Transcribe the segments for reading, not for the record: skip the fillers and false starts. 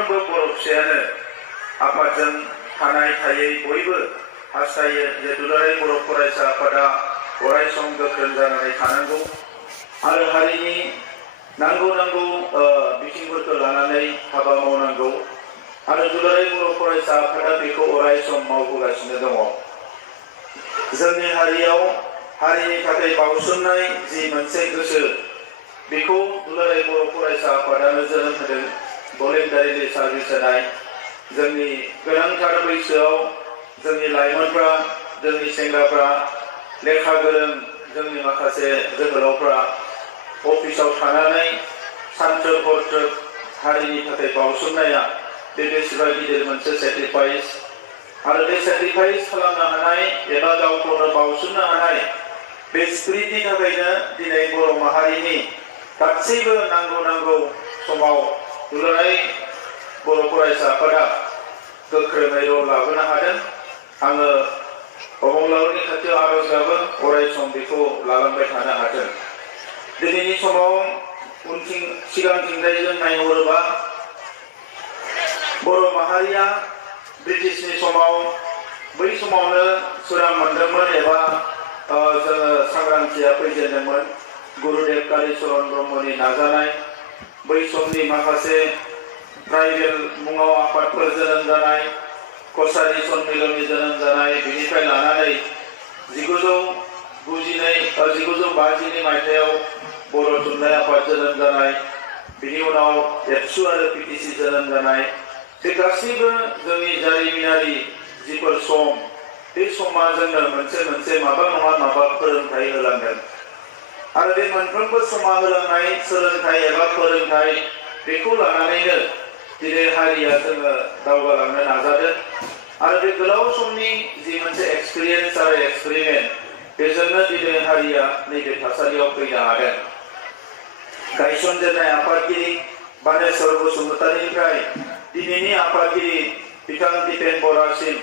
साफ्रोमबो बर' फिसायानो आफादजों थानाय थायै बयबो हास्थायो जे दुलाराय बर' फरायसा आफादा अराय सम गोख्रों जानानै थानांगौ आरो हारिनि नांगौ बिथिंफोरखौ लानानै हाबा मावनांगौ आरो दुलाराय बर' फरायसा आफादा बेखौ अराय सम मावबोगासिनो दङ। जोंनि हारियाव हारिनि थाखाय बावसोमनाय जि मोनसे गोसो बेखौ दुलाराय बर' फरायसा आफादानो जोनोम होदों। भलेन्टारिलि सार्भिस होनाय जोंनि गोनांथार बैसोआव जोंनि लाइमोनफ्रा जोंनि सेंग्राफ्रा लेखा गोरों जोंनि माखासे जोहोलावफ्रा अफिसाव थानानै सानथ्रोब हरथ्रोब हारिनि थाखाय बावसोमनाया बे बेसेबा गिदिर मोनसे सेक्रिफाइस आरो बे सेक्रिफाइस खालामनो हानाय एबा गावखौनो बावसोमनो हानाय बे स्पिरिटनि थाखायनो दिनै बर' माहारिनि गासैबो नांगौ समाव दुलाराय बर' फरायसा आफादा गोख्रोङै रल लाबोनो हादों। आङो अबंलावरिनि खाथियाव आरज गाबो अराय सम बेखौ लालांबाय थानो हाथों। दिनैनि समाव उनथिं सिगांथिंजायजों नायहरोबा बर' माहारिया ब्रिटिशनि समाव बै समावनो सोरां मोनदोंमोन एबा जोङो सांग्रांथिया फैजेनदोंमोन। गुरुदेव कालिचरण ब्रह्मनि नाजानाय बै समनि माखासे ट्राइबेल मुङाव आफादफोर जोनोम जानाय, कसारी सन्मिलननि जोनोम जानाय, बेनिफ्राय लानानै 1950 मायथाइयाव बर' थुनलाइ आफाद जोनोम जानाय, बिनि उनाव एबसु आरो पिटिसि जोनोम जानाय, बे गासैबो जोंनि जारिमिनारि जिफोर सम बे समा जोंनो मोनसे माबा नङा माबा फोरोंथाइ होलांदों आरो बे मोनफ्रोमबो समा होलांनाय सोलोंथाइ एबा फोरोंथाइ बेखौ लानानैनो दिनै हारिया जोङो दावगालांनो नाजादों आरो बे गोलाव समनि जि मोनसे एक्सपिरियेन्स आरो एक्सपेरिमेन्ट बेजोंनो दिनै हारिया नैबे थासारियाव फैनो हादों। गायसनजेननाय आफादगिरि बानेश्वर बसुमतारीनिफ्राय दिनैनि आफादगिरि बिथां दिपेन बरासिम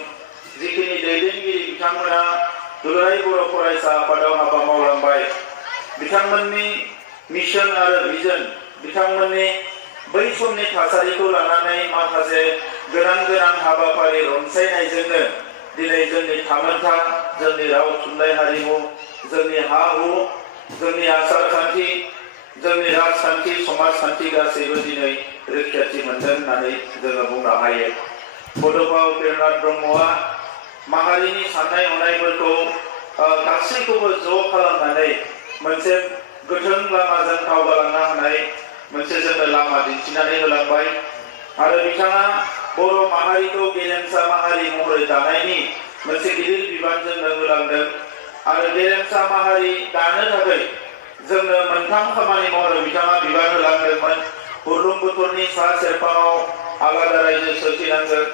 जिखिनि दैदेनगिरि बिथांमोना दुलाराय बर' फरायसा आफादाव हाबा मावलांबाय, बिथांमोननि मिशन आरो भिजन बिथांमोननि बै समनि थासारिखौ लानानै माखासे गोनां हाबाफारि रनसायनायजोंनो दिनै जोंनि थामोनथा, जोंनि राव थुनलाइ हारिमु, जोंनि हा हु, जोंनि आसार खान्थि, जोंनि राजखान्थि समाजखान्थि गासैबो दिनै रैखाथि मोनदों होननानै जोङो बुंनो हायो। बड'फा उपेन्द्रनाथ ब्रह्मआ माहारिनि साननाय हनायफोरखौ गासैखौबो ज' खालामनानै मोनसे गोथों लामाजों दावगालांनो हानाय मोनसे जोंनो लामा दिन्थिनानै होलांबाय आरो बिथाङा बर' माहारिखौ गेरेमसा माहारि महरै दानायनि मोनसे गिदिर बिबान जोंनो होलांदों आरो गेरेमसा माहारि दानो थाखाय जोंनो मोनथाम खामानि मावनो बिथाङा बिबान होलांदोंमोन। बुरलुंबुथुरनि सा सेरफाङाव आलादा रायजो सोरजिनांगोन,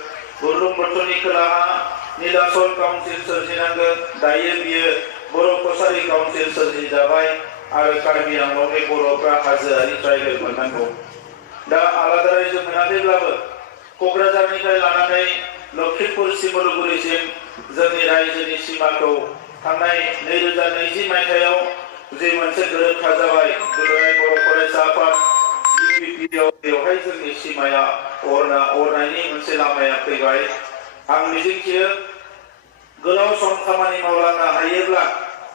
बुरलुंबुथुरनि खोलाहा नीलाचल काउन्सिल सोरजिनांगोन, दायो बियो बर' कसारी काउन्सिल सोरजिजाबाय आरो कार्बि आंलंनि बर'फ्रा हाजोआरि ट्राइबेल मोननांगौ। दा आलादा रायजो मोनाखैब्लाबो क'क्राझारनिफ्राय लानानै लखिमपुर सिमलुगुरिसिम जोंनि रायजोनि सिमाखौ थांनाय 2020 मायथाइयाव जे मोनसे गोरोबथा जाबाय दुलाराय बर' फरायसा आफाद UPPआव, बेवहाय जोंनि सीमाया अरनायनि मोनसे लामाया फैबाय। आं मिजिंथियो गोलाव सम खामानि मावलांनो हायोब्ला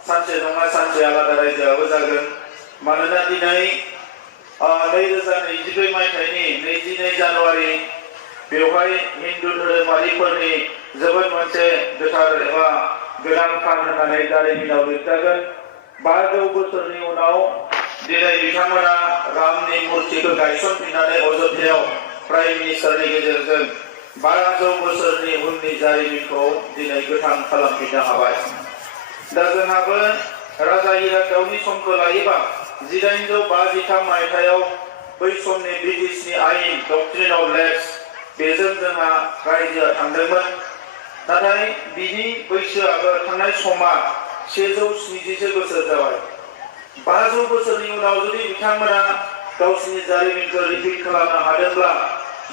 सानसे नङा सानसे आलादा रायजोआबो जागोन। मानोना दिनै 2022 मायथाइनि 22 जानुवारि बेवहाय हिन्दु धोरोमारिफोरनि जोबोद मोनसे गोथार एबा गोनां सान होननानै जारिमिनाव लिरजागोन। 500 बोसोरनि उनाव दिनै बिथांमोना रामनि मुर्तिखौ गायसनफिननानै अयोध्यायाव प्राइम मिनिस्टारनि गेजेरजों 500 बोसोरनि उननि जारिमिनखौ दिनै गोथां खालामफिननो हाबाय। दा जोंहाबो राजा इरागदावनि समखौ लायोबा 1853 मायथाइयाव बै समनि ब्रिटिशनि आयेन डक्ट्रिन अफ लेप्स बेजों जोंहा रायजोआ थांदोंमोन। नाथाय बिनि बैसोआबो थांनाय समा 170 बोसोर जाबाय। 500 बोसोरनि उनाव जुदि बिथांमोना गावसिनि जारिमिनखौ रिपिट खालामनो हादोंब्ला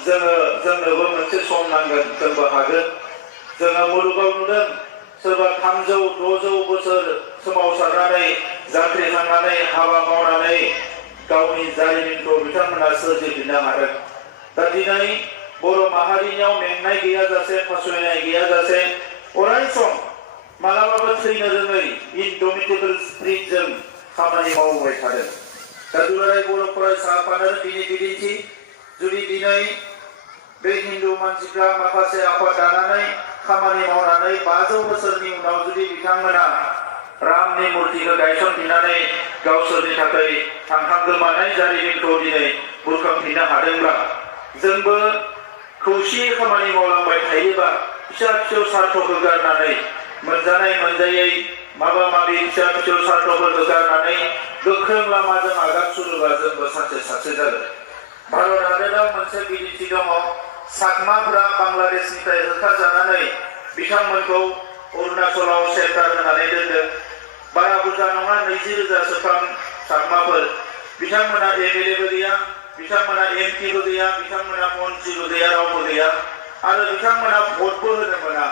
जोंनोबो मोनसे सम नांगोन, जोंबो हागोन। जोङो मुलुगाव नुदों सोरबा 300-600 बोसोर सोमावसारनानै जांख्रिखांनानै हाबा मावनानै गावनि जारिमिनखौ बिथांमोना सोरजिफिननो हादों। दा दिनै बर' माहारिनियाव मेंनाय गैयाजासे फासयनाय गैयाजासे अराय सम मालाबाबो थैनो रोङै इनडमिटेबल स्पिरिटजों खामानि मावबाय थादों। दा दुलाराय बर' फरायसा आफादानो दिनै बिदिन्थि जुदि दिनै बे हिन्दु मानसिफ्रा माखासे आफाद दानानै खामानि मावनानै 500 बोसोरनि उनाव जुदि बिथांमोना रामनि मुर्तिखौ गायसनफिननानै गावसोरनि थाखाय थांखांगोमानाय जारिमिनखौ दिनै बुरखांफिननो हादोंब्ला जोंबो खौसेयै खामानि मावलांबाय थायोबा फिसा फिसौ सार्थखौ गारनानै मोनजानाय मोनजायै माबा माबि फिसा फिसौ सार्थफोरखौ गारनानै गोख्रों लामाजों आगान सुरोबा जोंबो सानसे साक्सेस जागोन। भारत हादराव मोनसे बिदिन्थि दङ। साकमाफोरा बांलादेशनिफ्राय होखारजानानै बिथांमोनखौ अरुणाचलाव सेल्टार होनानै दोनदों। बारा बुरजा नङा 20,000 खाम साकमाफोर। बिथांमोना एमएलएबो गैया, बिथांमोना एमपिबो गैया, बिथांमोना मन्त्रिबो गैया, रावबो गैया आरो बिथांमोना भटबो होनो मोना।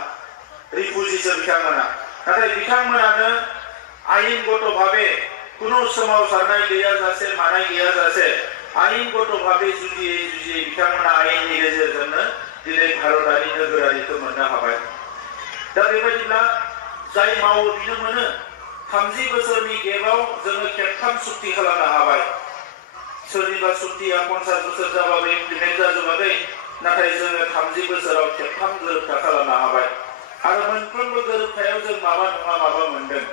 रिफुजिसो बिथांमोना। नाथाय बिथांमोनानो आयेनगत भावे कुनु सोमावसारनाय गैयाजासे मानाय गैयाजासे आयेनगत भावे जुजियै जुजियै बिथांमोना आयेननि गेजेरजोंनो दिनै भारतारि नोगोरारिखौ मोननो हाबाय। दा बेबायदिब्ला जाय मावो बिनो मोनो। 30 बोसोरनि गेबाव जोङो खेबथाम सुक्ति खालामनो हाबाय। सोरनिबा सुक्तिया 50 बोसोर जाबाबो इमप्लिमेन्ट जाजोबाखै, नाथाय जोङो 30 बोसोराव खेबथाम गोरोबथा खालामनो हाबाय आरो मोनफ्रोमबो गोरोबथायाव जों माबा नङा माबा मोनदों।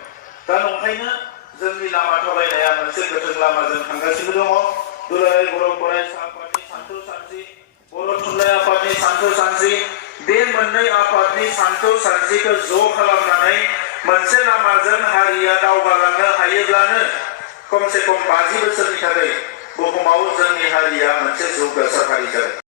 दा नंखायनो जोंनि लामा थाबायनाया मोनसे गोथों लामाजों थांगासिनो दङ। दुलाराय बर' फरायसा आफादनि सानथौ सानस्रि, बर' थुनलाइ आफादनि सानथौ सानस्रि, बे मोननै आफादनि सानथौ सानस्रिखौ ज' खालामनानै मोनसे लामाजों हारिया दावगालांनो हायोब्लानो खमसे खम 50 बोसोरनि थाखाय बुहुमाव जोंनि हारिया मोनसे जौगासार हारि जागोन।